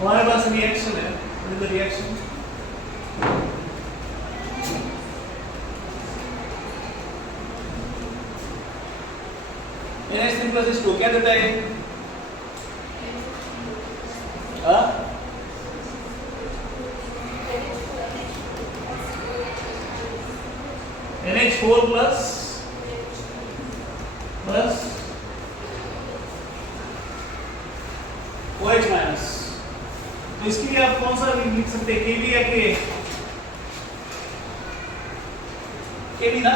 हमारे पास रिएक्शन है, what is the reaction? NH3 plus H2 क्या देता है? NH4 plus OH minus. तो इसके लिए आप कौन सा लिख सकते हैं, KB या K? KB ना,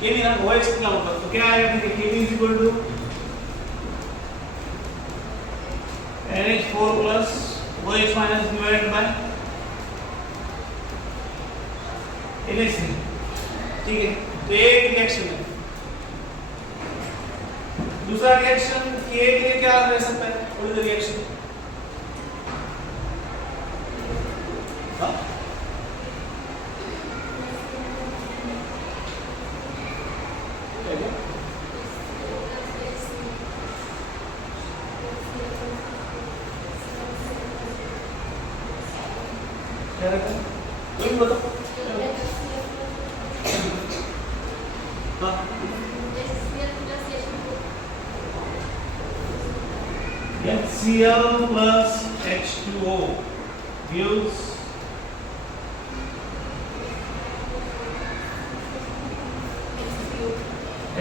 KB ना, OH का मतलब तो क्या आएगा? देखिए KB is equal to NH4 plus OH minus divided by NH3। ठीक है, तो ये एक रिएक्शन है। दूसरा रिएक्शन के लिए क्या रह सकता है? What is the reaction? क्या रहता है? कोई भी बताओ। HCl plus H2O gives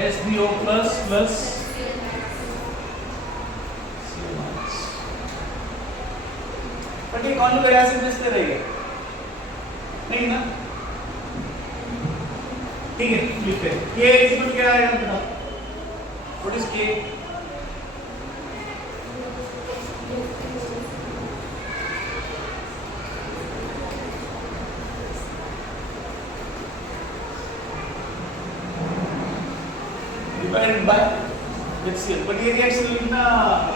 H3O plus CO minus। But ये कॉन्जुगेट एसिड बेस पे रहेगा नहीं ना? ठीक है, लिखते हैं K इज इक्वल क्या आएगा बताओ? What is K? Divided by HCl। But ये रिएक्शन लिखना,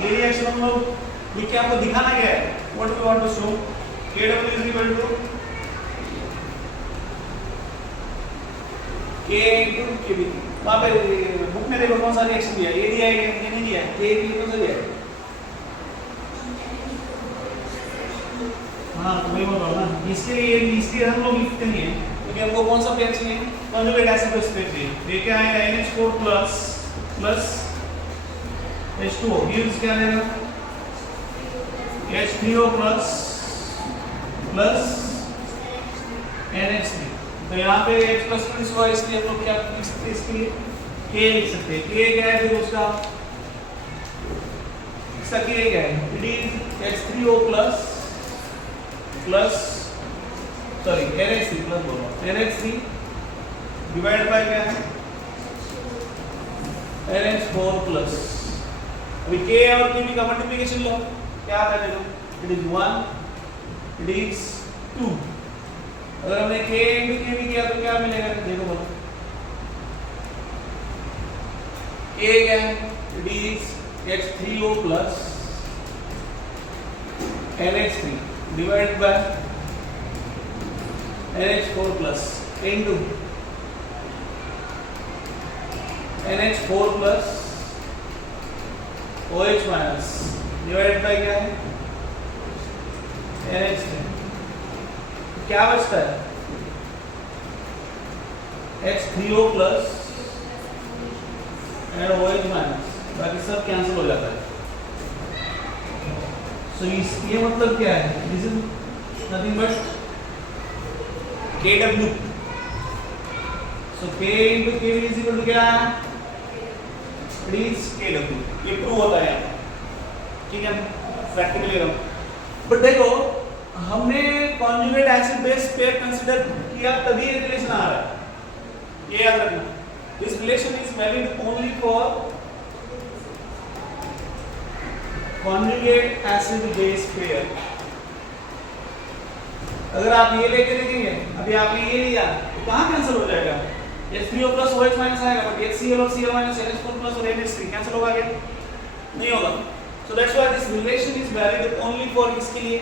ये रिएक्शन हम लोग लिख के आपको दिखाना क्या है? What we want to show KW is equal to K into KB। वहां पे बुक में देखो कौन सा रिएक्शन दिया है, ये दिया है ये नहीं दिया है, K कौन सा दिया है? हाँ तो वही बोल रहा हूँ ना, इसलिए हम लोग लिखते नहीं है क्योंकि हमको कौन सा पेयर चाहिए? कॉन्जुगेट एसिड बेस पेयर चाहिए। ये क्या आएगा? NH4 प्लस H2O गिव्स क्या आएगा? H3O plus NH3। तो यहाँ पे H प्लस प्लस हुआ, इसलिए हम लोग क्या लिख सकते हैं? इसके लिए K लिख सकते हैं। K क्या है फिर उसका K क्या है? It is H3O plus NH3 plus बोलो NH3 डिवाइड बाय क्या है? NH4 plus. अभी K और KB का मल्टीप्लिकेशन लो, क्या आता है देखो? It is 1, it is 2। अगर हमने K into KB किया तो क्या मिलेगा? देखो बोलो K क्या है? It is H3O plus NH3 divide by NH4 plus into NH4 plus OH minus divide by क्या है? NH3। क्या बचता है? H3O plus and OH minus, बाकी सब कैंसिल हो जाता है। सो ये मतलब क्या है? This is nothing but KW। So K into KB is equal to क्या? It is KW। ये प्रूव होता है यहाँ, ठीक है, प्रैक्टिकली रहो। बट देखो हमने conjugate acid base pair consider किया तभी ये रिलेशन आ रहा है, ये याद रखना। This relation is valid only for conjugate acid base pair. अगर आप ये लेके देखेंगे, अभी आपने ये लिया तो कहां कैंसिल हो जाएगा? H3O प्लस OH माइनस आएगा, बट HCl और Cl माइनस NH4 प्लस और NH3 कैंसिल होगा क्या? नहीं होगा। So that's why this relation is valid only for किसके लिए?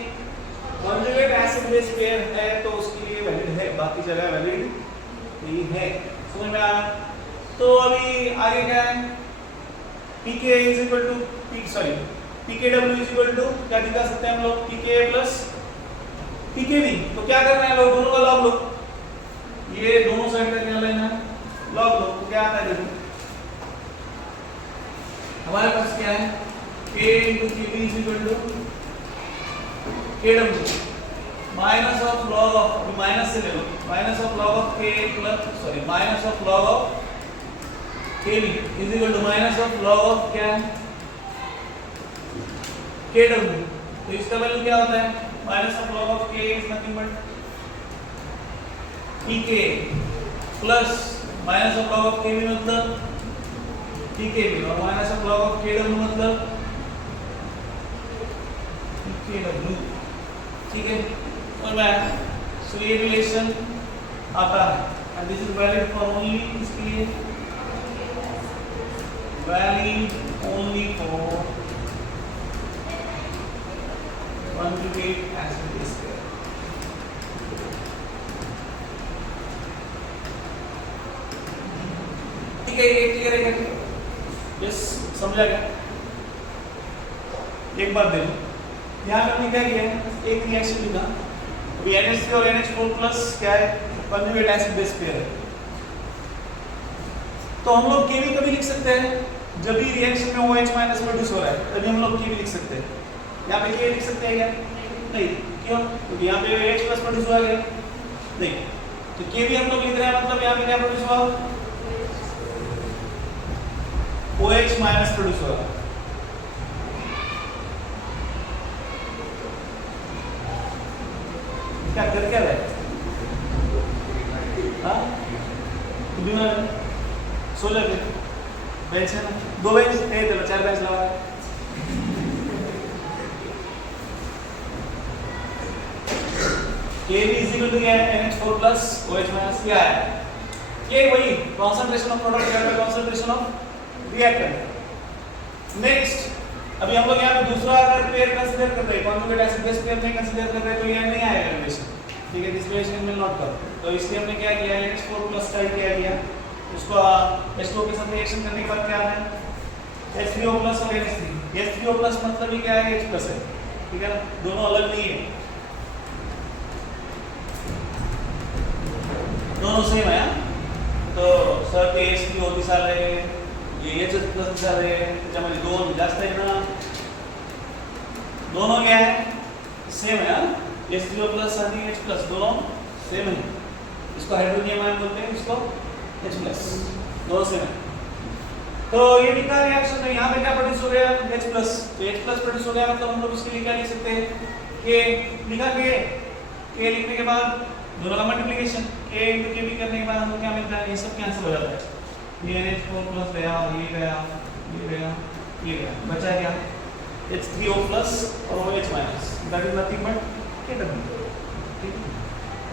कॉन्जुगेट एसिड बेस पेयर है तो उसके लिए वैलिड है, बाकी जगह वैलिड नहीं है। समझ में आया? तो अभी आगे क्या है? PK is equal to pKw is equal to क्या दिखा सकते हैं हम लोग pKa प्लस pKb। तो क्या करना है लोग, दोनों का लॉग लो, ये दोनों साइड का क्या लेना है, लॉग लो। तो क्या आता है देखो, हमारे पास क्या है K into Kb is equal to Kw minus of log of, minus से ले लो, minus of log of K plus sorry minus of log of Kb is equal to minus of log of क्या है Kw। तो इसका value क्या होता है, minus of log of K is nothing but Pk plus minus of log of Kb मतलब Pkb और minus of log of Kw मतलब Pkw। ठीक है, और मैं सो ये रिलेशन आता है and this is valid for only, इसके लिए valid only for conjugate acid base pair। ठीक है, ये क्लियर है क्या? यस, समझा गया। एक बार देखो, यहाँ पे हमने क्या किया है, एक रिएक्शन लिखा, अभी NH3 और NH4 प्लस क्या है, conjugate acid base pair है। तो हम लोग Kb कभी लिख सकते हैं जब भी रिएक्शन में OH माइनस प्रोड्यूस हो रहा है, तभी हम लोग Kb लिख सकते हैं। यहाँ पे K लिख सकते हैं क्या? नहीं, क्यों? क्योंकि यहाँ पे OH प्लस प्रोड्यूस हुआ क्या? नहीं, तो Kb हम लोग लिख रहे हैं, मतलब यहाँ पे क्या प्रोड्यूस हुआ, OH माइनस प्रोड्यूस हुआ। क्या कर क्या रहे, हाँ सो लगे बेंच है ना, 2 बेंच है, चलो 4 बेंच लगा। Kb is equal to क्या है, NH4 plus OH minus क्या है, ये वही concentration of product divided by concentration of reactant। Next, अभी हम लोग यहाँ पे दूसरा अगर पेयर कंसीडर कर रहे हैं, conjugate acid base pair में कंसीडर कर रहे हैं, तो ये नहीं आएगा रिलेशन। ठीक है, this relation will not come. तो इसलिए हमने क्या किया, NH4 plus का क्या किया, उसको H2O के साथ रिएक्शन करने के बाद क्या आना है, H3O plus और NH3। H3O plus मतलब ही क्या है, H plus है। ठीक है ना, दोनों अलग नहीं है, दोनों सेम है। तो सर के H3O दिसाले ये H plus दिसाले त्याच्यामध्ये 2 जास्त आहे ना, दोनों क्या है, सेम है। H3O plus आणि H plus दोनों सेम है, इसको हाइड्रोजन आयन बोलते हैं, इसको H plus, दोनों सेम है। तो ये निका रिएक्शन है, यहाँ पे क्या प्रोड्यूस हो गया, H plus। तो H plus प्रोड्यूस हो गया, मतलब हम लोग इसके लिए क्या लिख सकते हैं, K लिखा K लिखने के बाद दोनों का मल्टीप्लिकेशन K into Kb करने के बाद हमको क्या मिलता है, ये सब कैंसिल हो जाता है, ये NH4 plus गया, ये गया, ये गया, ये गया, बचा क्या H3O plus और OH minus, that is nothing but Kw। ठीक,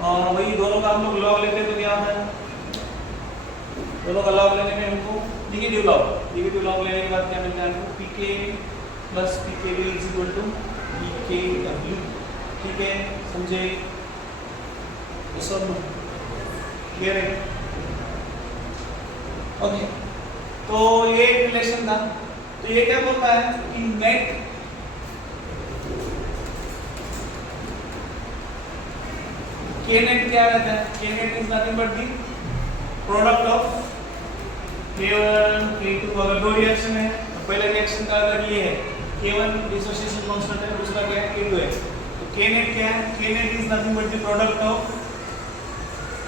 और वही दोनों का हम लोग लॉग लेते हैं तो क्या होता है, दोनों का लॉग लेने में हमको नेगेटिव लॉग लेने के बाद क्या मिलता है हमको, Pk plus Pkb is equal to Pkw। ठीक है, समझे, ये सब क्लियर है? ओके, तो ये रिलेशन था। तो ये क्या बोलता है कि नेट Knet क्या रहता है, Knet is nothing but the product of K1 K2। अगर दो रिएक्शन है तो पहले रिएक्शन का अगर ये है K1 डिसोसिएशन कांस्टेंट है, दूसरा क्या है K2 है, तो Knet क्या है, Knet is nothing but the product of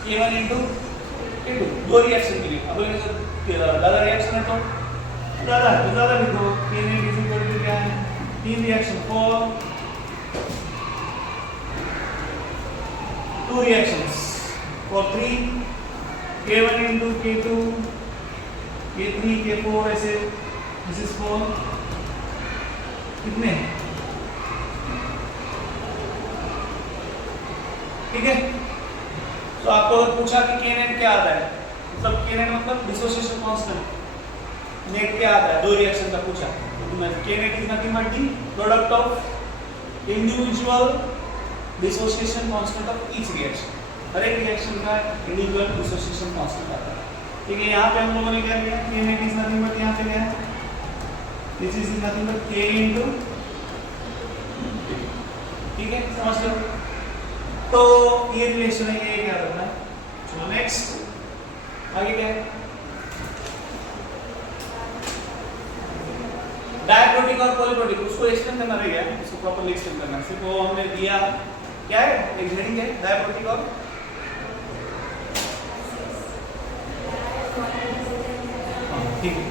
K1 into K2, दो रिएक्शन के लिए। अब ज़्यादा रिएक्शन है तो ज़्यादा लिखो, Knet इज इक्वल टू क्या है, 3 reaction for 2 reactions for 3 K1 into K2 K3 K4 ऐसे, this is for कितने, ठीक है। तो आपको अगर पूछा कि Knet क्या आता है, मतलब Knet मतलब डिसोसिएशन कांस्टेंट, नेट क्या आता है, दो रिएक्शन का पूछा, तो मैं Knet is nothing but the product of individual dissociation constant of each reaction. हर एक रिएक्शन का इंडिविजुअल डिसोसिएशन कांस्टेंट आता है। ठीक है, यहाँ पे हम लोगों ने क्या किया, Knet इज नथिंग बट यहाँ पे क्या है, this is nothing but K into ठीक है, समझ लो। तो ये रिलेशन है, ये क्या करना है। चलो नेक्स्ट आगे क्या है, डायक्रोटिक और पॉलीप्रोटिक, उसको एक्सटेंड करना रह गया, इसको प्रॉपर्ली एक्सटेंड करना। सिर्फ वो हमने दिया क्या है, एक हेडिंग है डायक्रोटिक और ठीक है।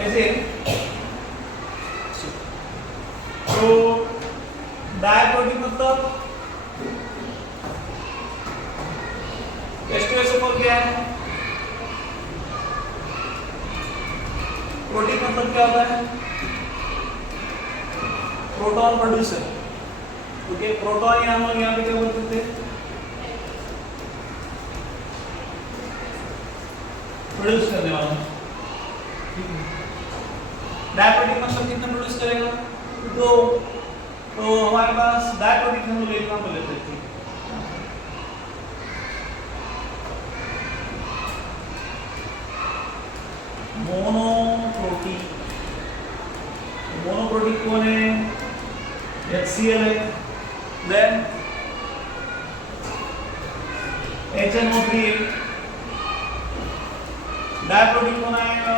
ऐसे तो डायक्रोटिक मतलब H2SO4 क्या है, प्रोटीन मतलब क्या होता है, प्रोटॉन प्रोड्यूसर। ओके, प्रोटॉन या हम लोग यहाँ पे क्या बोलते थे, प्रोड्यूस करने वाला। डायक्रोटिक मतलब कितना प्रोड्यूस करेगा, 2। तो हमारे पास डायक्रोटिक हम लोग एग्जांपल लेते थे, मोनोप्रोटीन। मोनोप्रोटीन कौन है, HCl है, देन HNO3 है। डायक्रोटिक कौन आएगा,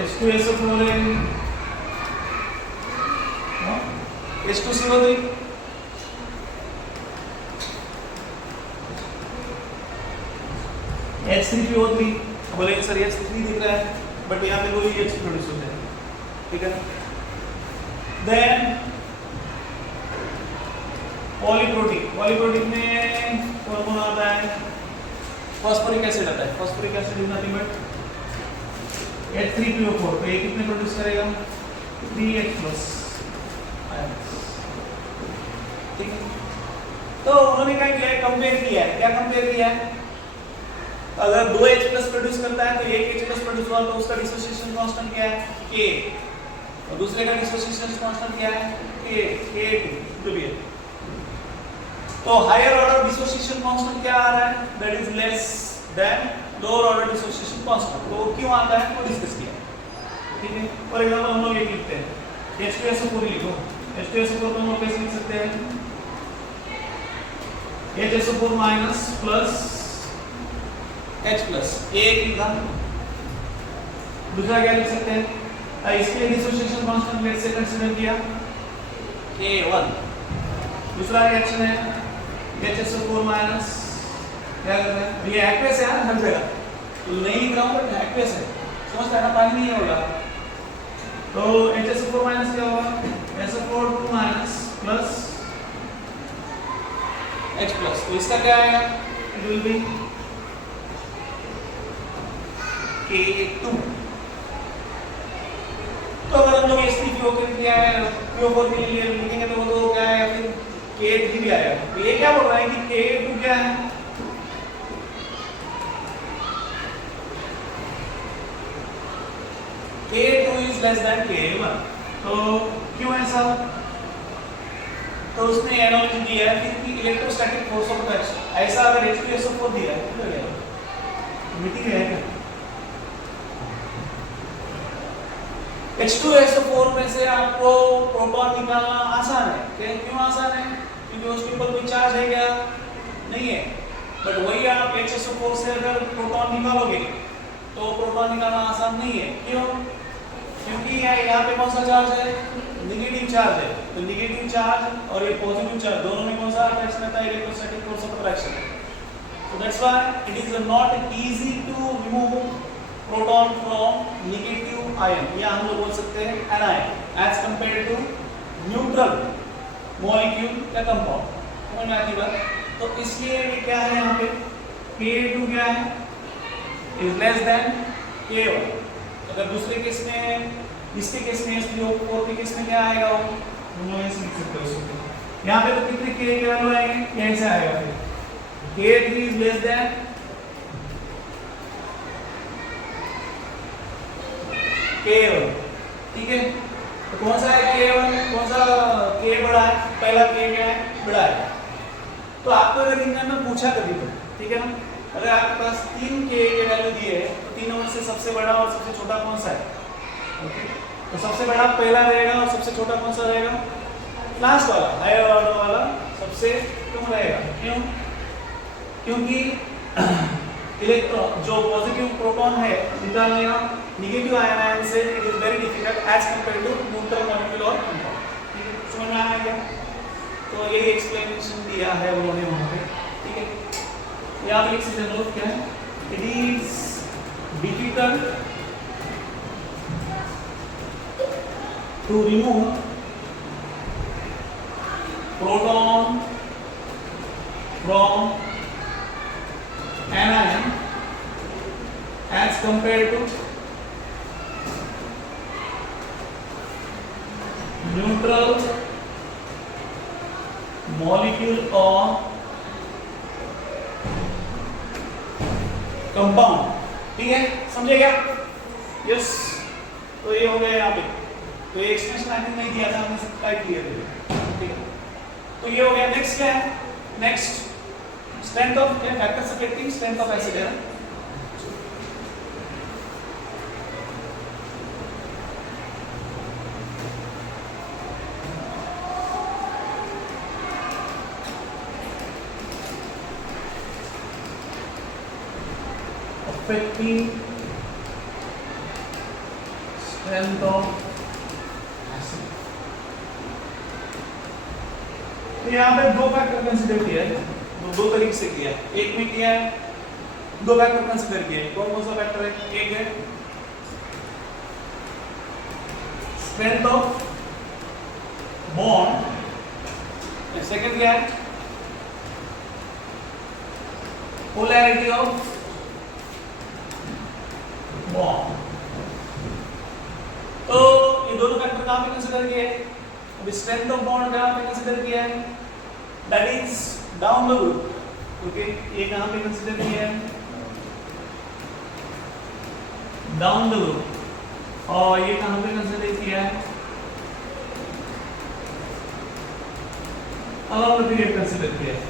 H2SO4 है, H2CO3, H3PO3। बोलेंगे सर H3 दिख रहा है, बट यहाँ पे कोई H प्रोड्यूस होता है, ठीक है। देन पॉलीप्रोटीन, पॉलीप्रोटीन में कौन कौन आता है, फॉस्फोरिक एसिड आता है। Phosphoric acid is nothing but H3PO4। तो ये कितने प्रोड्यूस करेगा, 3H+, ठीक है। तो उन्होंने क्या किया है, कंपेयर किया है। क्या कंपेयर किया है, अगर 2H+ प्रोड्यूस करता है तो एक H+ प्रोड्यूस हुआ तो उसका डिसोसिएशन कांस्टेंट क्या है, K, और दूसरे का डिसोसिएशन कांस्टेंट क्या है, K2, जो भी है। तो हायर ऑर्डर डिसोसिएशन कांस्टेंट क्या आ रहा है, that is less than lower order dissociation constant. तो क्यों आता है वो डिस्कस किया, ठीक है। फॉर एग्जांपल हम लोग ये लिखते हैं H2SO4 लिखो, H2SO4 को हम लोग कैसे लिख सकते हैं, HSO4- प्लस H+, एक लिखा। दूसरा क्या लिख सकते हैं, इसके डिसोसिएशन कांस्टेंट लेट से कंसीडर किया K1। दूसरा रिएक्शन है HSO4- क्या करता है, ये एक्वेस है हर जगह, तो नहीं लिख रहा हूँ बट एक्वेस है, समझता है ना, पानी नहीं होगा। तो HSO4- क्या होगा, SO4 प्लस H+। तो इसका क्या आएगा, इट विल बी K2। तो अगर हम लोग H3PO के लिए है, PO4 के लिए लिखेंगे तो वो तो क्या है, फिर K3 भी आएगा। तो ये क्या बोल रहा है कि K2 क्या है, K2 is less than K1। तो क्यों ऐसा, तो उसने एनालॉजी दी है फिर कि इलेक्ट्रोस्टैटिक फोर्स ऑफ अट्रैक्शन। ऐसा अगर H2SO4 दिया है तो क्या मिट्टी रहेगा। H2SO4 में से आपको प्रोटॉन निकालना आसान है। क्यों आसान है, क्योंकि उसके ऊपर कोई चार्ज है क्या, नहीं है। बट वही आप HSO4 से अगर प्रोटॉन निकालोगे तो प्रोटॉन निकालना आसान नहीं है। क्यों, क्योंकि यहाँ पे कौन सा चार्ज है, नेगेटिव चार्ज है। तो नेगेटिव चार्ज और ये पॉजिटिव चार्ज दोनों में कौन सा अट्रैक्शन आता है, electrostatic force of attraction. So that's why it is not easy to remove proton from negative ion, या हम लोग बोल सकते हैं anion as compared to neutral molecule या compound। समझ में आती बात। तो इसलिए ये क्या है यहाँ पे, K2 क्या है, is less than K1। अगर दूसरे केस में, इसके केस में, SPO4 के केस में क्या आएगा, हम लोग ऐसे लिख सकते हो। यहाँ पे तो कितने K के वैल्यू आएंगे, कैसे आएगा फिर, K3 is less than K1, ठीक है। तो कौन सा है K1, कौन सा K बड़ा है, पहला K क्या है, बड़ा है। तो आपको अगर इनका में पूछा कभी तो, ठीक है ना, अगर आपके पास 3 K के वैल्यू दिए है तो तीनों में से सबसे बड़ा और सबसे छोटा कौन सा है, ओके। तो सबसे बड़ा पहला रहेगा और सबसे छोटा कौन सा रहेगा, लास्ट वाला, हायर ऑर्डर वाला सबसे कम रहेगा। क्यों, क्योंकि इलेक्ट्रॉन जो पॉजिटिव प्रोटॉन है निकालने का नेगेटिव आयन से it is very difficult as compare to neutral molecule और कंपाउंड, ठीक है। समझ में आया क्या, तो यही एक्सप्लेनेशन दिया है उन्होंने वहां पे, ठीक है। यहाँ पे लिख सकते हैं लोग क्या है, it is difficult to remove proton from anion as compared to neutral molecule or compound, ठीक है, समझे क्या, यस। तो ये हो गया यहाँ पे, तो ये एक्सप्रेशन आई थिंक नहीं दिया था हमने, सब टाइप क्लियर है, ठीक है। तो ये हो गया। नेक्स्ट क्या है, नेक्स्ट स्ट्रेंथ ऑफ क्या, factor subjective strength of acid है ना। affecting strength of acid, तो यहाँ पे दो फैक्टर कंसीडर किया है, दो तरीके से किया, एक में किया है, दो फैक्टर कंसीडर किया है। कौन कौन सा फैक्टर है, एक है स्ट्रेंथ ऑफ बॉन्ड, सेकंड क्या है पोलैरिटी ऑफ बॉन्ड। तो ये दोनों फैक्टर कहां पे कंसीडर किए हैं, अभी स्ट्रेंथ ऑफ बॉन्ड कहां पे कंसीडर किया है, that is down the group, okay. ये कहां पे कंसीडर किया है, डाउन द ग्रुप, और ये कहां पे कंसीडर किया है, अलाउंग द पीरियड कंसीडर किया है।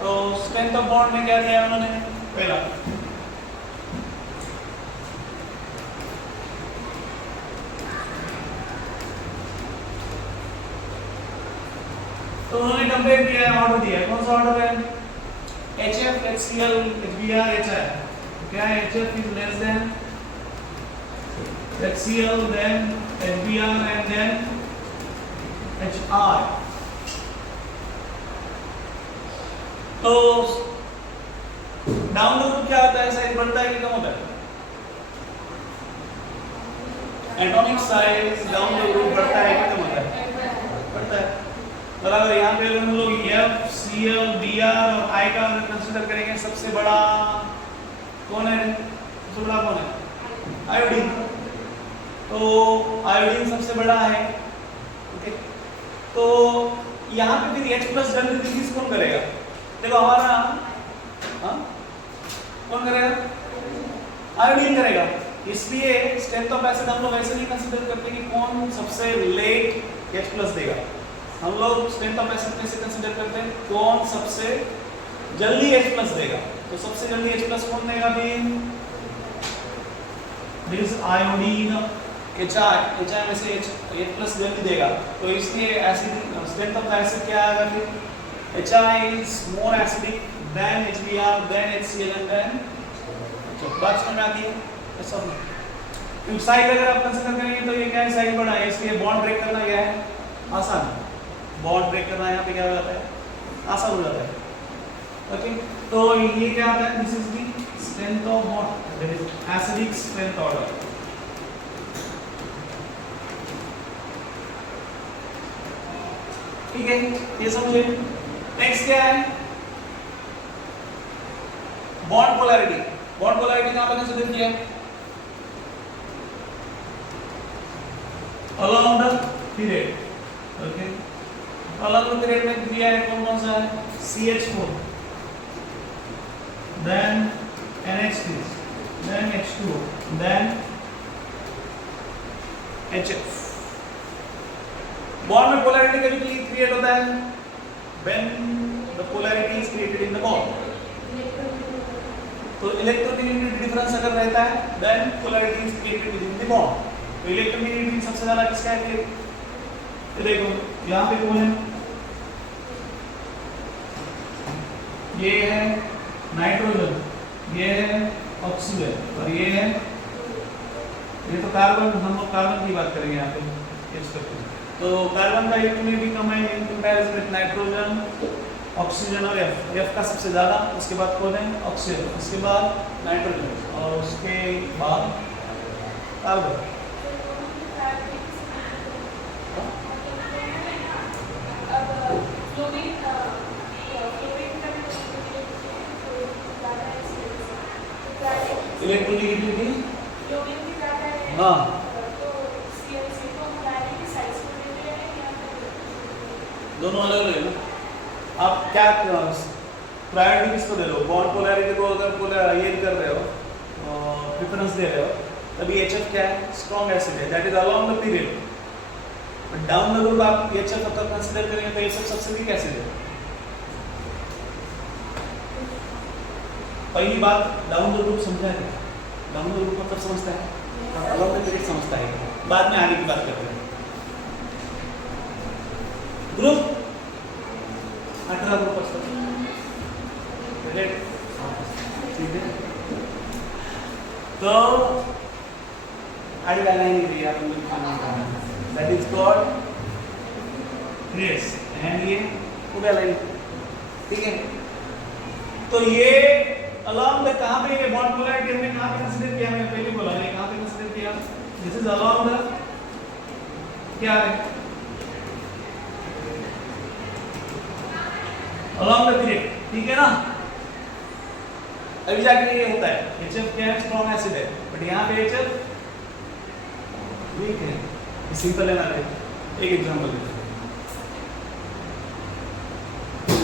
तो स्ट्रेंथ ऑफ बॉन्ड में क्या दिया है उन्होंने, पहला तो उन्होंने कंपेयर किया है, ऑर्डर दिया है, कौन सा ऑर्डर है, HF HCl HBr HI, क्या है, HF is less than HCl then HBr and then HI। तो डाउन द ग्रुप क्या होता है, साइज बढ़ता है कि कम होता है, atomic size down the group बढ़ता है कि कम होता है, बढ़ता है। बराबर, यहाँ पे हम लोग F, Cl, Br और I का कंसीडर करेंगे, सबसे बड़ा कौन है, सबसे बड़ा कौन है, आयोडीन। तो आयोडीन सबसे बड़ा है, ओके। तो यहाँ पे फिर H+ जल्दी रिलीज कौन करेगा, देखो हमारा, हाँ कौन करेगा, आयोडीन करेगा। इसलिए स्ट्रेंथ ऑफ एसिड हम लोग ऐसे नहीं कंसीडर करते कि कौन सबसे लेट H+ देगा, हम लोग स्ट्रेंथ ऑफ एसिड कैसे कंसीडर करते हैं, कौन सबसे जल्दी H+ देगा। तो सबसे जल्दी H+ कौन देगा भी, दिस आयोडीन, HI में से H+ जल्दी देगा। तो इसलिए एसिड स्ट्रेंथ ऑफ एसिड क्या आएगा फिर, HI is more acidic than HBr than HCl and then, बात समझ में आती है, ऐसा नहीं। साइज अगर आप कंसीडर करेंगे तो ये क्या है, साइज बड़ा है, इसलिए बॉन्ड ब्रेक करना क्या है, आसान, बॉन्ड ब्रेक करना यहाँ पे क्या हो जाता है, आसान हो जाता है, ओके। तो ये क्या आता है, this is the strength of bond, that is acidic strength order. ठीक है, ये समझे। नेक्स्ट क्या है, बॉन्ड पोलैरिटी। बॉन्ड पोलैरिटी कहां पर कंसीडर किया है, along the period, okay. Along the period में दिया है कौन कौन सा है, CH4 then NH3 then H2 then HF। Bond में पोलैरिटी कभी क्रिएट होता है when the polarity is created in the bond। तो इलेक्ट्रोनेगेटिविटी डिफरेंस अगर रहता है then polarity is created within the bond। तो इलेक्ट्रोनेगेटिविटी सबसे ज्यादा किसका है? ये देखो यहाँ पे कौन है? ये है नाइट्रोजन, ये है ऑक्सीजन और ये है, ये तो कार्बन, हम लोग कार्बन की बात करेंगे यहाँ पे इस पर। तो कार्बन का इलेक्ट्रोनेगेटिविटी कम है in comparison with nitrogen, oxygen और F का सबसे ज़्यादा, उसके बाद कौन है? ऑक्सीजन, उसके बाद नाइट्रोजन और उसके बाद कार्बन। इलेक्ट्रोनेगेटिविटी हाँ दोनों अलग अलग है ना। आप क्या प्रायोरिटी किसको दे लो? बॉन्ड पोलैरिटी को अगर ये कर रहे हो, प्रेफरेंस दे रहे हो, तभी HF क्या है? स्ट्रॉन्ग एसिड है, that is along the period. But down the route आप HF अगर कंसीडर करेंगे तो HF सबसे वीक एसिड है। पहली बात डाउन द रूट समझा है? डाउन द रूट मतलब समझता है, अलोंग द पीरियड समझता है, बाद में आगे की बात करते हैं। ग्रुप 18 ग्रुप असतात, ठीक है? तो आड़ी वाला ही नहीं अपन लोग, that is called race and ये पूरा लाइन, ठीक है? तो ये अलोंग द कहां पे ये बॉन्ड पोलैरिटी हमने कहां पे कंसीडर किया? मैंने पहले बोला ये कहां पे कंसीडर किया? दिस इज अलोंग द क्या है? अलोंग द पीरियड, ठीक है ना? अभी जाके ये होता है HF क्या है? स्ट्रॉन्ग एसिड है, बट यहाँ पे HF वीक है। सिंपल है ना? एक एग्जांपल देते हैं।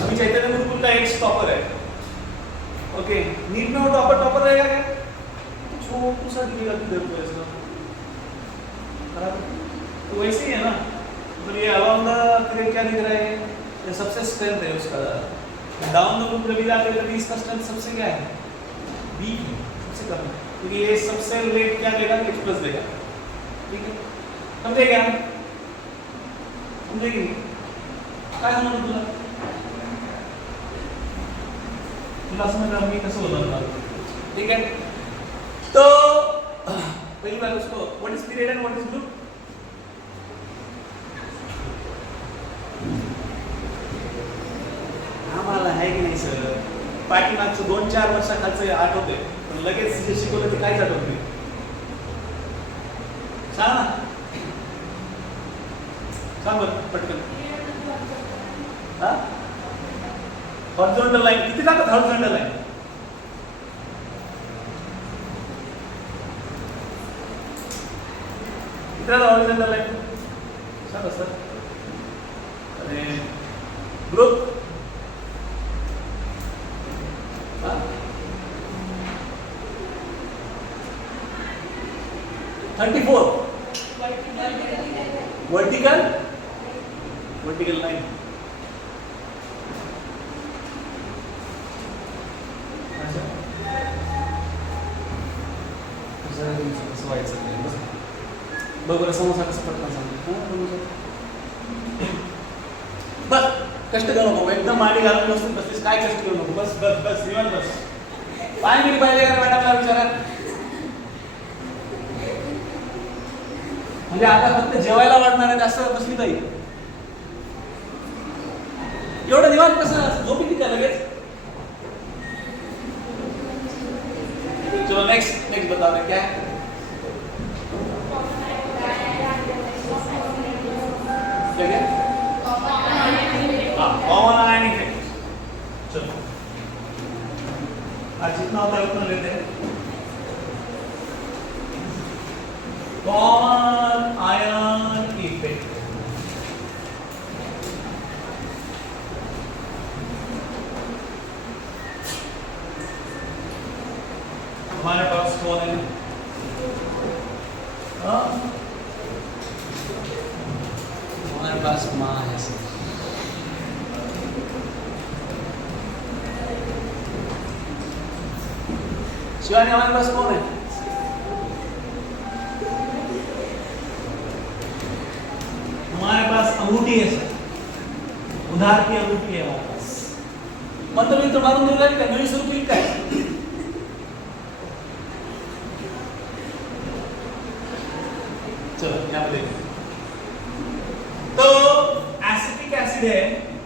अभी चैतन्य गुरुकुल का एक टॉपर है, ओके, नीट में वो टॉपर रहेगा क्या? तो छोटू सा दिखेगा किधर को इसका, तो वैसे ही है ना। तो ये अलोंग द पीरियड क्या दिख रहा है? ये सबसे स्ट्रेंथ है उसका। डाउन द रूट भी जाके तभी इसका स्ट्रेंथ सबसे क्या है? वीक है, सबसे कम है, क्योंकि ये सबसे रेट क्या देगा? H प्लस देगा, ठीक है? समझे क्या? समझेगी काय म्हणून तुला समझ रहा मी कसं बोलणार, ठीक है? तो पहली बात उसको what is period and what is group? आम्हाला आहे की नाही सर? पाठीमागचं 2-4 वर्षाखालचं आठवते, पण लगेच जे शिकवलं ते काहीच आठवत नाही। सांग ना, सांग बरं पटकन। हा हॉरिझॉन्टल लाईन किती टाकत? हॉरिझॉन्टल लाईन किती हॉरिझॉन्टल लाईन सांगा सर। आणि ग्रुप 34 वर्टिकल लाइन। बरोबर समोसा कसं पटकन सांगतो बस कष्ट करू नको, एकदम मांडी घालून बसून बसलीस, काय कष्ट करू नको, बस बस बस निवांत बस। पाय मिनिट पाहिजे का मॅडमला विचारा? म्हणजे आता फक्त जेवायला वाढणार आहे असं बसली ताई, एवढं निवांत कसं झोपी का लगेच? चलो नेक्स्ट बता दे क्या है? Common ion effect. चलो आज जितना होता है उतना लेते हैं। कॉमन आयन इफेक्ट हमारे पास कौन है? हमारे पास माँ है सर। शिवानी हमारे पास कौन है? हमारे पास अंगूठी है सर, उधार की अंगूठी है हमारे पास। मतलब ये तो मालूम नहीं लगा कि 900 रुपये का है। चलो यहाँ पे देखो, तो एसिटिक एसिड है,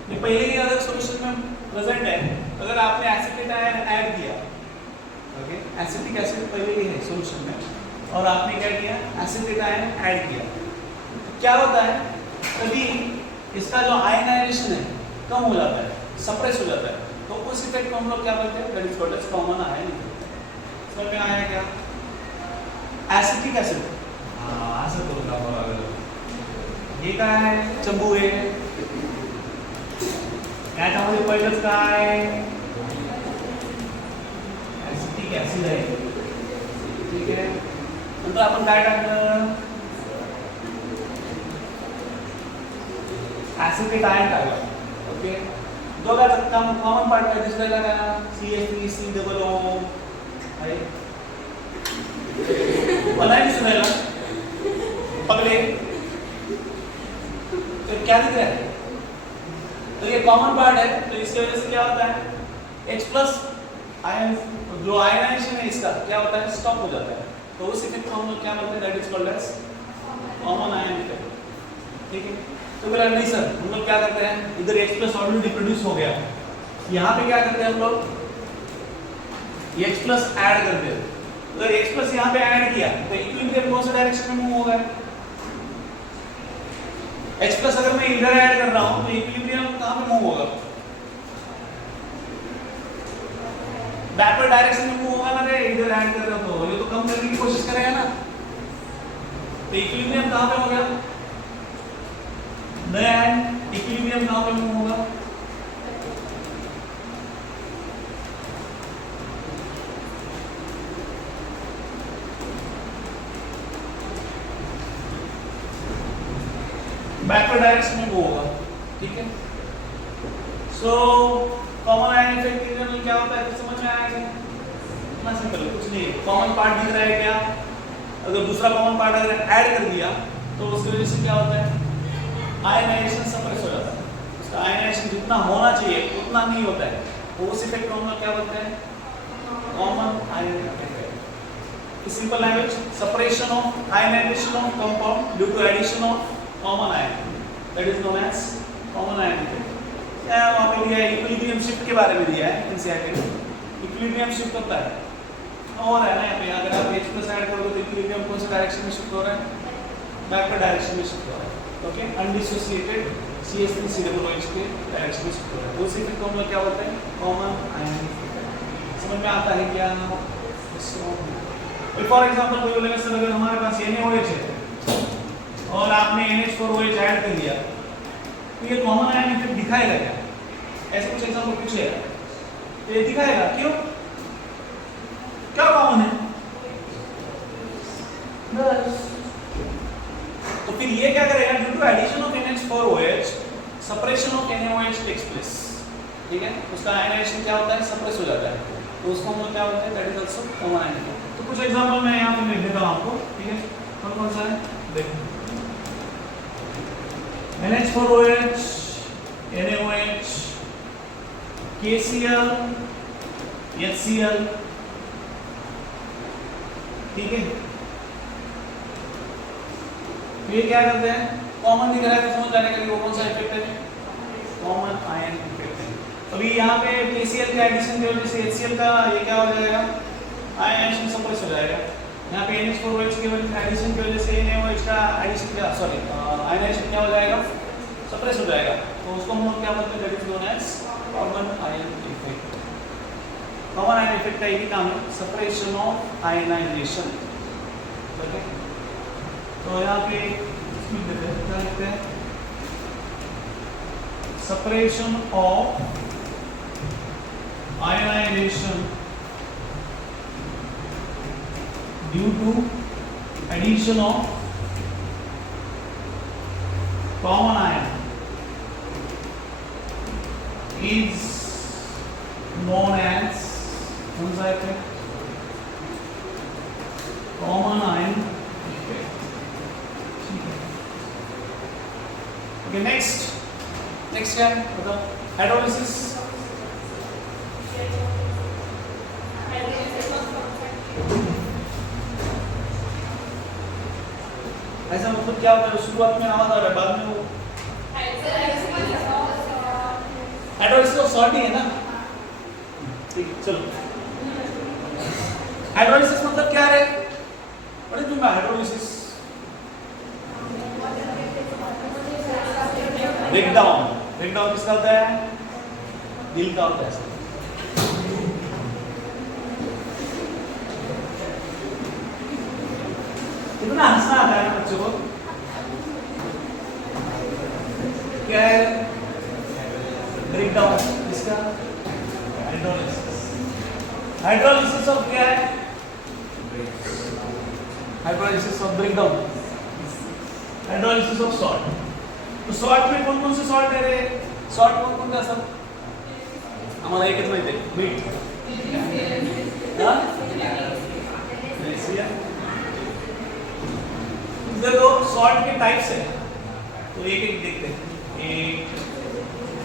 ये पहले ही अगर सॉल्यूशन में प्रेजेंट है, अगर आपने एसिटिक आयन ऐड किया, ओके, एसिटिक एसिड पहले ही है सॉल्यूशन में और आपने क्या किया, एसिटिक आयन ऐड किया, तो क्या होता है, कभी इसका जो आयनाइजेशन है कम हो जाता है, सप्रेस हो जाता है, तो उस इफेक्ट को हम लोग क्या बोलते हैं, that is called as common ion. समझ में आया क्या? एसिटिक एसिड असं करू का बघा, हे काय चंबू आहे, याच्यामध्ये पहिलंच काय एसिटिक ऍसिड आहे, ठीक आहे, नंतर आपण काय टाकलं, एसिटिक आयन टाकलं, ओके, दोघांचा कॉमन पार्ट काय दिसलेला का, CH3COO आहे, बनाई दिसलेला पगले, तो क्या दिख रहा है, तो ये कॉमन पार्ट है, तो इसकी वजह से क्या होता है, H प्लस आयन, जो आयनाइजेशन है इसका क्या होता है, स्टॉप हो जाता है, तो उस इफेक्ट को हम लोग क्या बोलते हैं, that is called as common ion effect, ठीक है। तो बोला नहीं सर, हम लोग क्या करते हैं, इधर H प्लस ऑलरेडी प्रोड्यूस हो गया, यहाँ पे क्या करते हैं हम लोग, H प्लस ऐड करते हैं, अगर H प्लस यहाँ पे ऐड किया तो इक्विलिब्रियम कौन सा डायरेक्शन में मूव होगा, H प्लस अगर मैं इधर ऐड कर रहा हूं तो इक्विलिब्रियम कहां पे मूव होगा, बैकवर्ड डायरेक्शन में मूव होगा ना, रे इधर ऐड कर रहा हूं तो ये तो कम करने की कोशिश करेगा ना, तो इक्विलिब्रियम कहां पे हो गया, नया इक्विलिब्रियम कहां पे मूव होगा, बैकवर्ड डायरेक्शन में वो होगा, ठीक है। So common ion effect in general क्या होता है, तो समझ में आया क्या, इतना सिंपल, कुछ नहीं, कॉमन पार्ट दिख रहा है क्या, अगर दूसरा कॉमन पार्ट अगर ऐड कर दिया तो उसकी वजह से क्या होता है, आयनाइजेशन सप्रेस हो जाता है, उसका आयनाइजेशन जितना होना चाहिए उतना नहीं होता है, तो उस इफेक्ट को हम लोग क्या बोलते हैं, common ion effect. Simple language, separation of ionisation of compound due to addition of common ion, that is known as common ion effect. क्या वहाँ पे दिया है, इक्विलिब्रियम शिफ्ट के बारे में दिया है एनसीईआरटी में, इक्विलिब्रियम शिफ्ट होता है और है ना, यहाँ पे अगर आप H प्लस ऐड करोगे तो इक्विलिब्रियम कौन सा डायरेक्शन में शिफ्ट हो रहा है, बैकवर्ड डायरेक्शन में शिफ्ट हो रहा है, ओके, अनडिसोसिएटेड CH3COOH के डायरेक्शन में शिफ्ट हो रहा है, उस इफेक्ट को हम लोग क्या बोलते हैं, कॉमन आयन इफेक्ट। समझ में आता है क्या? फॉर एग्जांपल कोई बोलेगा सर अगर हमारे पास NaOH है और आपने NH4OH ऐड कर दिया तो ये कॉमन आयन इफेक्ट दिखाएगा क्या, ऐसे कुछ एग्जांपल पूछे, तो ये दिखाएगा, क्यों, क्या कॉमन है, बस। तो फिर ये क्या करेगा, due to addition of NH4OH separation of NaOH takes place, ठीक है, उसका आयनाइजेशन क्या होता है, सप्रेस हो जाता है, तो उसको हम लोग क्या बोलते हैं, that is also common ion effect. तो कुछ एग्जांपल मैं यहाँ पे लिख देता हूँ आपको, ठीक है, कौन कौन सा है देखो, NH4OH, NaOH, KCl, HCl, ठीक है, तो ये क्या करते हैं, कॉमन दिख रहा है तो समझ जाने का कि वो कौन सा इफेक्ट है, कॉमन आयन इफेक्ट है। अभी यहाँ पे KCl का एडिशन की वजह से HCl का ये क्या हो जाएगा, आयनाइजेशन सप्रेस हो जाएगा, यहाँ पे NH4OH के एडिशन की वजह से NaOH का एडिशन क्या, सॉरी, आयनाइजेशन क्या हो जाएगा, सप्रेस हो जाएगा, तो उसको हम लोग क्या बोलते हैं, that is known as common ion effect. Common ion effect का यही काम है, सेपरेशन ऑफ आयनाइजेशन, ठीक है। तो यहाँ पे इसमें देते हैं, क्या लिखते हैं, separation of ionisation due to addition of common ion, is known as कौन सा effect? Common ion effect. Okay next क्या है बताओ? हाइड्रोलिसिस ऐसा मतलब क्या होता है? शुरुआत में आवाज आ रहा है, बाद में वो हाइड्रोलिसिस ऑफ सॉल्ट ही है ना? ठीक है चलो। हाइड्रोलिसिस मतलब क्या है? What is hydrolysis? ब्रेकडाउन किसका होता है? दिल का होता है। कितना हंसना आता है ना बच्चों को? क्या है ब्रेकडाउन? इसका हाइड्रोलिसिस ऑफ क्या है? Hydrolysis of breakdown, hydrolysis of salt. तो सॉल्ट में कौन कौन से सॉल्ट है रे? सॉल्ट कौन कौन सा सब हमारा एकच माहिती आहे? मीठ, हां ग्लेशियर। देखो सॉल्ट के टाइप्स है तो एक एक देखते हैं। 1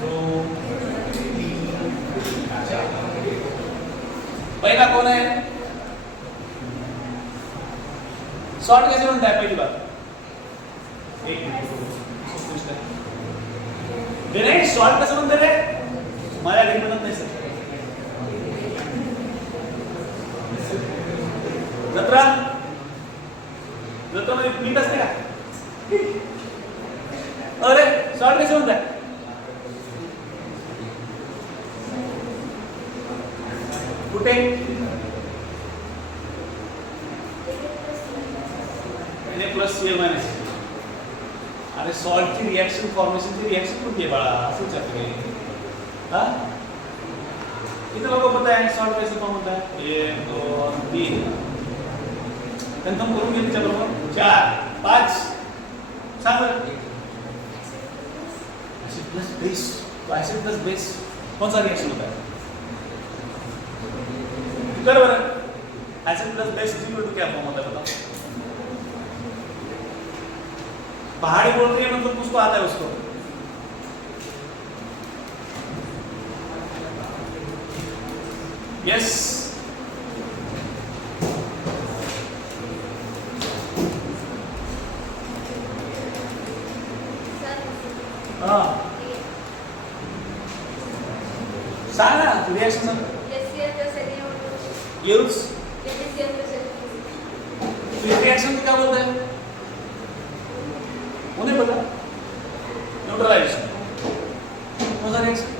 2 3 4। पहला कौन है? सॉल्ट कैसे बनता है? पहली बात ग्रेनाइट सॉल्ट कैसे बनते हैं? हमारा घरी बनत नाही सर। जत्रा मध्ये मीठ असते का? अरे सॉल्ट कैसे बनता है? कुठे? -Cl-. अरे सॉल्ट की रिएक्शन फॉर्मेशन की रिएक्शन कुठे आहे बाळा? असंच आहे हां? किती लोगों को पता है सॉल्ट कैसे फॉर्म होता है? 1 2 3 कंफर्म करून घे चलो 4 5 सांग बरं। एसिड प्लस बेस, तो एसिड प्लस बेस कौन सा रिएक्शन होता है? कर बरं। Acid plus base is equal to क्या फॉर्म होता है बताओ? पहाड़ी बोल रही है मतलब उसको आता है उसको। यस हाँ सारा रिएक्शन यूज रिएक्शन क्या बोलते हैं? उन्हें पता? न्यूट्रलाइजेशन कौन सा रिएक्शन?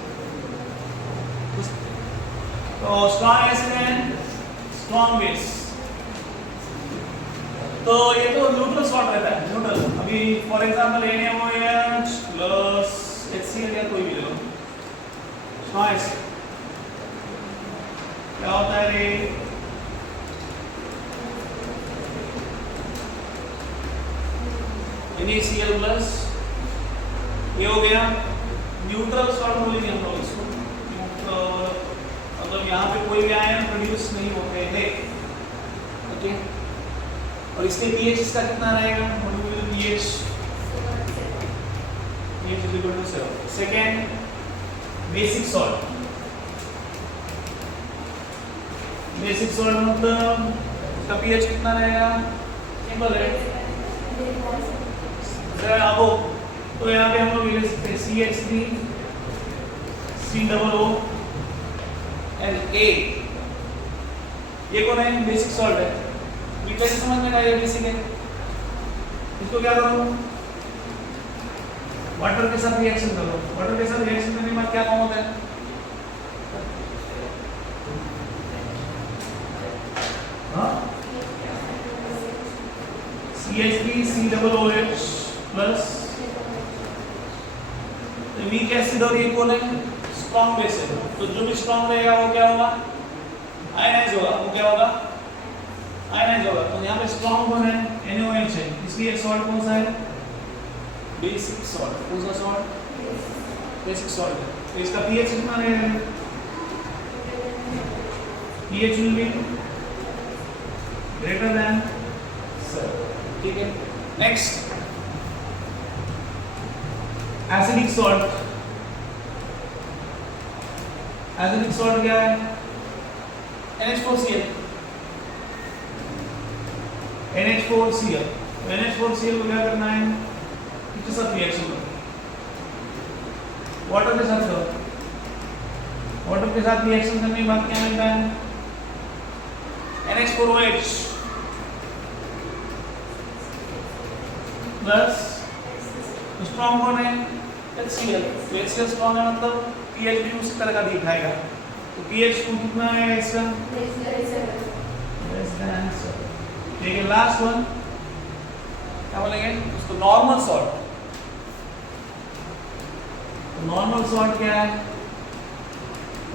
तो strong acid and strong base. तो ये तो न्यूट्रल सॉल्ट रहता है, न्यूट्रल। अभी for example NaOH plus HCl या कोई भी ले लो, स्ट्रॉन्ग एसिड क्या होता है रे? NaCl प्लस ये हो गया न्यूट्रल सॉल्ट बोलेंगे हम लोग इसको। न्यूट्रल मतलब यहाँ पे कोई भी आयन प्रोड्यूस नहीं होते हैं, ओके। और इसके pH इसका कितना रहेगा? Molecular pH is equal to 7। Second basic salt, basic salt मतलब इसका pH कितना रहेगा? सिंपल है सर अब तो यहाँ पे हम लोग ले सकते हैं CH3 COO Na। ये कौन है? बेसिक सॉल्ट है। ये कैसे समझ में आएगा? बेसिक है, इसको क्या करो? वाटर के साथ रिएक्शन करो। वाटर के साथ रिएक्शन करने के बाद क्या फॉर्म होता है? हाँ CH3 COOH plus weak acid. और ये कौन है? स्ट्रॉन्ग बेस है। तो जो भी स्ट्रॉन्ग रहेगा वो क्या होगा? आयनाइज होगा। वो क्या होगा? आयनाइज होगा। तो यहाँ पे स्ट्रॉन्ग कौन है? NaOH है, इसलिए सॉल्ट कौन सा है? Basic salt. कौन सा सॉल्ट? बेसिक सॉल्ट है। तो इसका pH कितना रहेगा? pH will be greater than 7. ठीक है. Next acidic salt. Acidic salt क्या है? NH4Cl. NH4Cl. NH4Cl को क्या करना है? इसके साथ रिएक्शन करो. वाटर के साथ करो. वाटर के साथ रिएक्शन करने के बाद क्या मिलता है? NH4OH प्लस स्ट्रॉन्ग कौन है? HCl. तो HCl स्ट्रॉन्ग है मतलब pH भी उसी तरह का दिखाएगा. तो pH कितना है इसका? Less than 7. ठीक है. लास्ट वन क्या बोलेंगे? उसको नॉर्मल सॉल्ट. नॉर्मल सॉल्ट क्या है?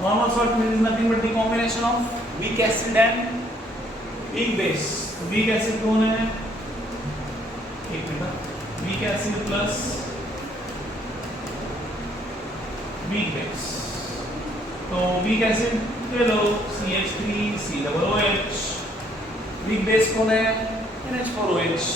Normal salt means nothing but the combination of weak acid and weak base. Weak acid कौन है? एक minute. Weak acid plus weak base. तो वीक एसिड ले लो CH3COOH. वीक बेस कौन है? NH4OH.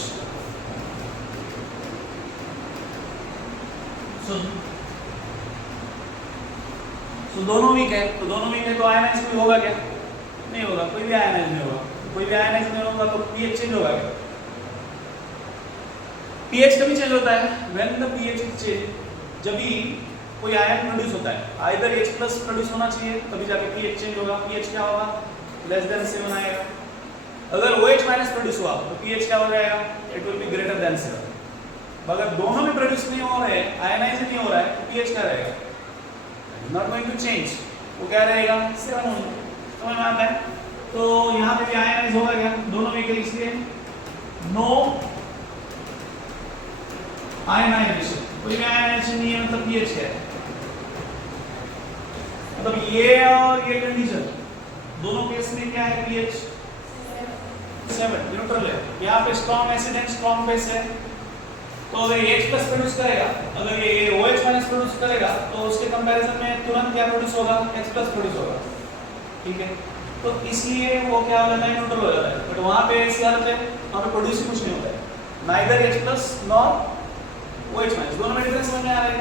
तो दोनों वीक है. तो दोनों वीक है तो आयनाइज भी होगा क्या? नहीं होगा. कोई भी आयनाइज नहीं होगा. कोई भी आयनाइज नहीं होगा तो pH चेंज होगा क्या? pH कभी चेंज होता है? When the pH is change. जब भी कोई आयन प्रोड्यूस होता है, आइदर H+ प्रोड्यूस होना चाहिए तभी जाके pH चेंज होगा. pH क्या होगा? लेस देन 7 आएगा. अगर OH- प्रोड्यूस हुआ तो pH क्या हो जाएगा? It will be greater than 7. अगर दोनों में प्रोड्यूस नहीं हो रहे, आयनाइज नहीं हो रहा है तो pH क्या रहेगा? Not going to change. वो क्या रहेगा? 7 होगा. समझ में आता है? तो यहाँ पे भी आयनाइज होगा क्या? दोनों में के इसलिए नो आयनाइजेशन. कोई भी आयनाइजेशन नहीं है मतलब pH क्या है? मतलब ये और ये कंडीशन दोनों केस में क्या है? pH 7 न्यूट्रल है. यहाँ पे strong acid and strong base है. तो अगर ये H+ प्रोड्यूस करेगा, अगर ये OH- प्रोड्यूस करेगा तो उसके कंपैरिजन में तुरंत क्या प्रोड्यूस होगा? H+ प्रोड्यूस होगा. ठीक है. तो इसलिए वो क्या हो जाता है? न्यूट्रल हो जाता है. बट वहां पे ऐसी हालत है वहां पे प्रोड्यूस ही कुछ नहीं होता है. Neither H+ nor OH-. दोनों में डिफरेंस समझ में आ रहा है?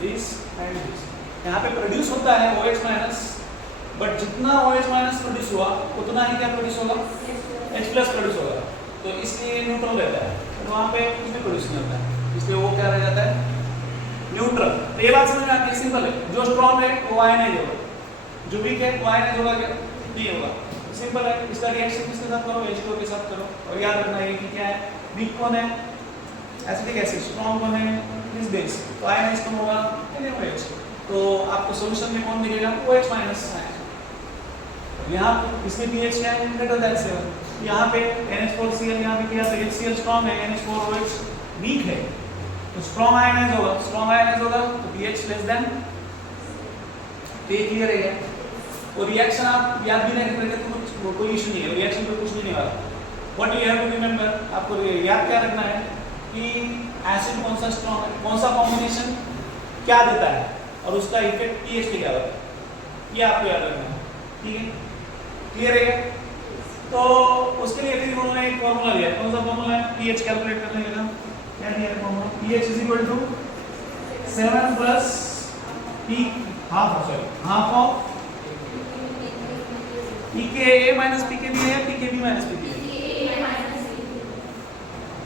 This and this. यहाँ पे प्रोड्यूस होता है OH-, बट जितना OH- प्रोड्यूस हुआ उतना ही क्या प्रोड्यूस होगा? H+ प्रोड्यूस होगा. तो इसलिए न्यूट्रल रहता है. तो वहाँ पे कुछ भी प्रोड्यूस नहीं होता है. इसलिए वो क्या रह जाता है? न्यूट्रल. तो ये बात समझ में आती है? सिंपल है. जो स्ट्रॉन्ग है वो आयनाइज होगा, जो वीक है वो आयनाइज होगा क्या? नहीं होगा. सिंपल है. इसका रिएक्शन किसके साथ करो? H2O के साथ करो. और याद रखना है कि क्या है? वीक कौन है? Acidic acid. स्ट्रॉन्ग कौन है? This base. तो आयनाइज कौन होगा? NaOH. तो आपको सॉल्यूशन में कौन दिखेगा? OH-. यहाँ इसमें pH क्या है? Greater than 7. यहाँ पे NH4Cl यहाँ पे क्या है? HCl स्ट्रॉन्ग है, NH4OH वीक है. तो स्ट्रॉन्ग आयनाइज होगा. स्ट्रॉन्ग आयनाइज होगा तो pH लेस देन. तो ये क्लियर है. और रिएक्शन आप याद भी नहीं करेंगे तो कोई इशू नहीं है. रिएक्शन पे कुछ नहीं वाला. What you have to remember, आपको याद क्या रखना है कि एसिड कौन सा स्ट्रॉन्ग है, कौन सा कॉम्बिनेशन क्या देता है और उसका इफेक्ट pH पे क्या होता है. ये आपको याद रखना है. ठीक है. क्लियर है? तो उसके लिए फिर उन्होंने एक फॉर्मूला दिया. कौन सा फॉर्मूला है? pH कैलकुलेट करने का. क्या दिया है formula? pH = 7 plus p half of pKa minus pKb है, pKb minus pKa.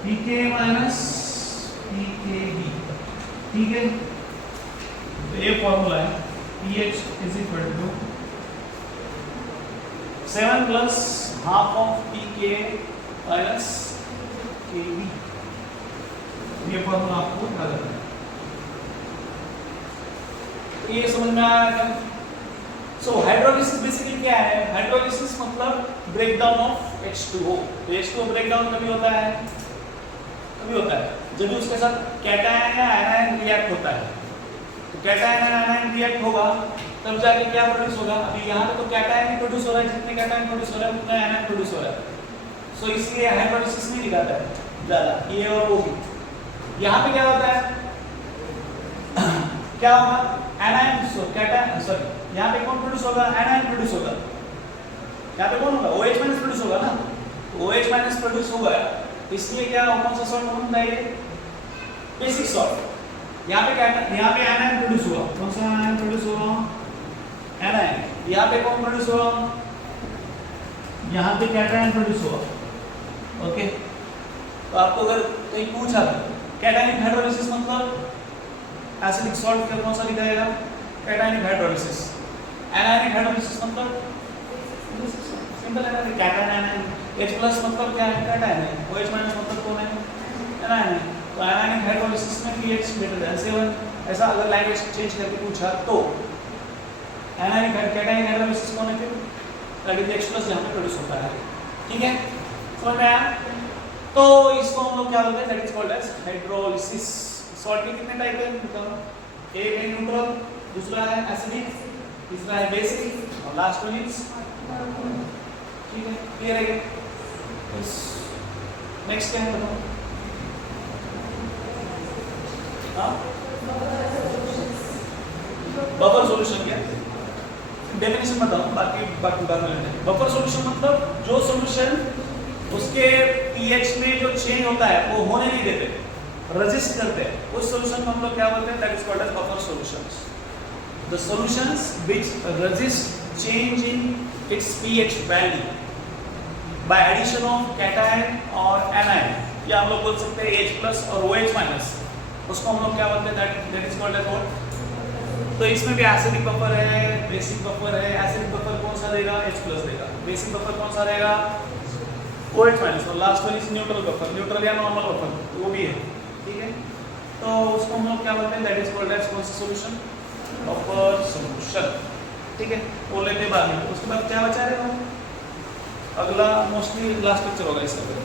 pKa minus pKb. ठीक है. तो ये फॉर्मूला है. pH = 7 plus half of pKa minus kb. ये फॉर्मूला आपको याद रखना है. ये समझ में आया क्या? सो हाइड्रोलिसिस बेसिकली क्या है? हाइड्रोलिसिस मतलब ब्रेक डाउन ऑफ H2O. तो H2O ब्रेक डाउन कभी होता है? कभी होता है जब भी उसके साथ कैटायन या आयनाइन रिएक्ट होता है. तो कैटायन या आयनाइन रिएक्ट होगा तब जाके क्या प्रोड्यूस होगा? अभी यहाँ पे तो कैटायन ही प्रोड्यूस हो रहा है. जितने कैटायन प्रोड्यूस हो रहा है उतना आयनाइन प्रोड्यूस हो रहा है. सो इसलिए हाइड्रोलिसिस नहीं दिखाता है ज़्यादा ये और वो भी. यहाँ पे क्या होता है क्या होगा, एनायन कैटायन, सॉरी यहाँ पे कौन प्रोड्यूस होगा, एनायन प्रोड्यूस होगा, यहाँ पे कौन होगा, OH माइनस प्रोड्यूस होगा ना, OH माइनस प्रोड्यूस होगा, इसलिए क्या कौन सा सॉल्ट बनता है, ये बेसिक सॉल्ट। यहाँ पे एनायन प्रोड्यूस हुआ, कौन सा एनायन प्रोड्यूस हुआ, एनायन। यहाँ पे कौन प्रोड्यूस हुआ, यहाँ पे कैटायन प्रोड्यूस हुआ, ओके। तो आपको अगर कहीं पूछा कैटायनिक हाइड्रोलिसिस मतलब एसिडिक सॉल्ट का कौन सा लिखाएगा, कैटायनिक हाइड्रोलिसिस। एनायनिक हाइड्रोलिसिस मतलब सिंपल है ना, कैटायन आयन, H+ मतलब क्या है, कैटायन है, OH माइनस मतलब कौन है, एनायन है। तो एनायनिक हाइड्रोलिसिस में pH ग्रेटर देन 7, ऐसा अगर लैंग्वेज चेंज करके पूछा तो एनायनिक कैटायनिक हाइड्रोलिसिस कौन है, फिर दैट इज H+ जहां पे प्रोड्यूस होता है, ठीक है, समझ में आया। तो इसको हम लोग क्या बोलते हैं, that is called as hydrolysis. Salt के कितने टाइप है, मतलब एक है न्यूट्रल, दूसरा है एसिडिक, तीसरा है बेसिक और लास्ट वन इज, ठीक है, क्लियर है क्या। नेक्स्ट क्या है बताओ, बफर सॉल्यूशन क्या है, डेफिनेशन बताऊं, बाकी बाद में लेते हैं। बफर सॉल्यूशन मतलब जो सॉल्यूशन उसके पीएच में जो चेंज होता है वो होने नहीं देते, रेजिस्ट करते हैं, उस सॉल्यूशन को हम लोग क्या बोलते हैं, that is called as buffer solutions. The solutions which resist change in its pH value by addition of cation और एनायन, या हम लोग बोल सकते हैं H+ और OH माइनस, उसको हम लोग क्या बोलते हैं, that is called as what. तो इसमें भी एसिडिक बफर है, बेसिक बफर है। एसिडिक बफर कौन सा देगा, H+ देगा। बेसिक बफर कौन सा रहेगा, OH माइनस। और last one is neutral buffer, neutral या नॉर्मल बफर वो भी है, ठीक है। तो उसको हम लोग क्या बोलते हैं, दैट इज कॉल्ड एज कौन सा सॉल्यूशन, बफर सॉल्यूशन, ठीक है। वो लेते बाद में, उसके बाद क्या बचा रहेगा, अगला मोस्टली लास्ट लेक्चर होगा इसका फिर।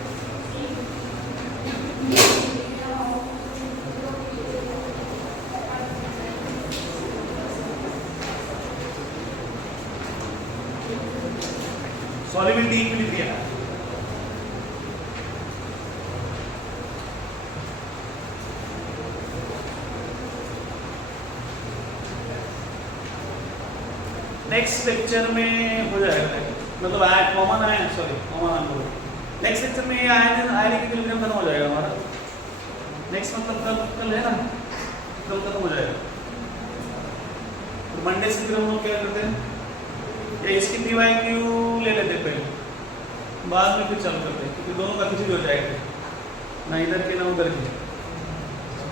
सॉल्युबिलिटी इक्विलिब्रियम, नेक्स्ट लेक्चर में हो जाएगा, मतलब ion common ion, sorry common ion, next lecture में ये आयन इक्विलिब्रियम खत्म हो जाएगा हमारा। नेक्स्ट मतलब कल है ना, कल खत्म हो जाएगा। तो मंडे से फिर हम लोग क्या करते हैं, या इसकी PYQ ले लेते हैं पहले, बाद में फिर चालू करते हैं, क्योंकि दोनों का कुछ भी हो जाएगा, ना इधर के ना उधर के।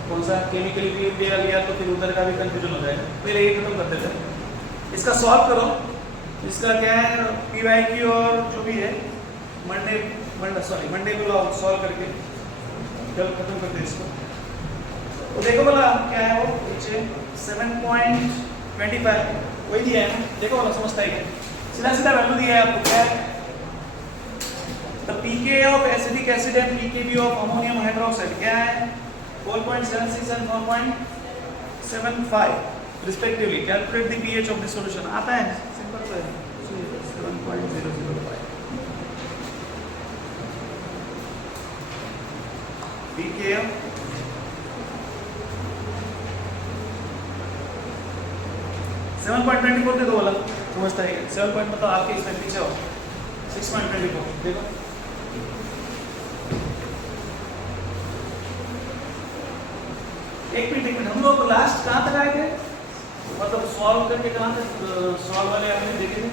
कौन सा केमिकल इक्विलिब्रियम लिया तो फिर उधर का भी कंफ्यूजन हो जाएगा, पहले ये खत्म कर देते हैं। इसका सॉल्व करो, इसका क्या है PYQ और जो भी है मंडे को सॉल्व करके कल खत्म करते हैं इसको। तो देखो बोला क्या है वो नीचे 7.25 वही दिया है ना, देखो बोला समझता है क्या, सीधा सीधा वैल्यू दिया है आपको, क्या है the pK of acidic acid and pKb of ammonium hydroxide क्या है 4.76 and 4.75 respectively. Calculate the pH of the solution. आता है सिंपल सा है 7.005 pK 7.24 दे दो वाला समझता है 7 पॉइंट मतलब आपके इसमें पीछे हो 6.24 देखो एक मिनट हम लोग लास्ट कहाँ तक आए थे, मतलब सॉल्व करके कहाँ तक सॉल्व वाले हमने देखे थे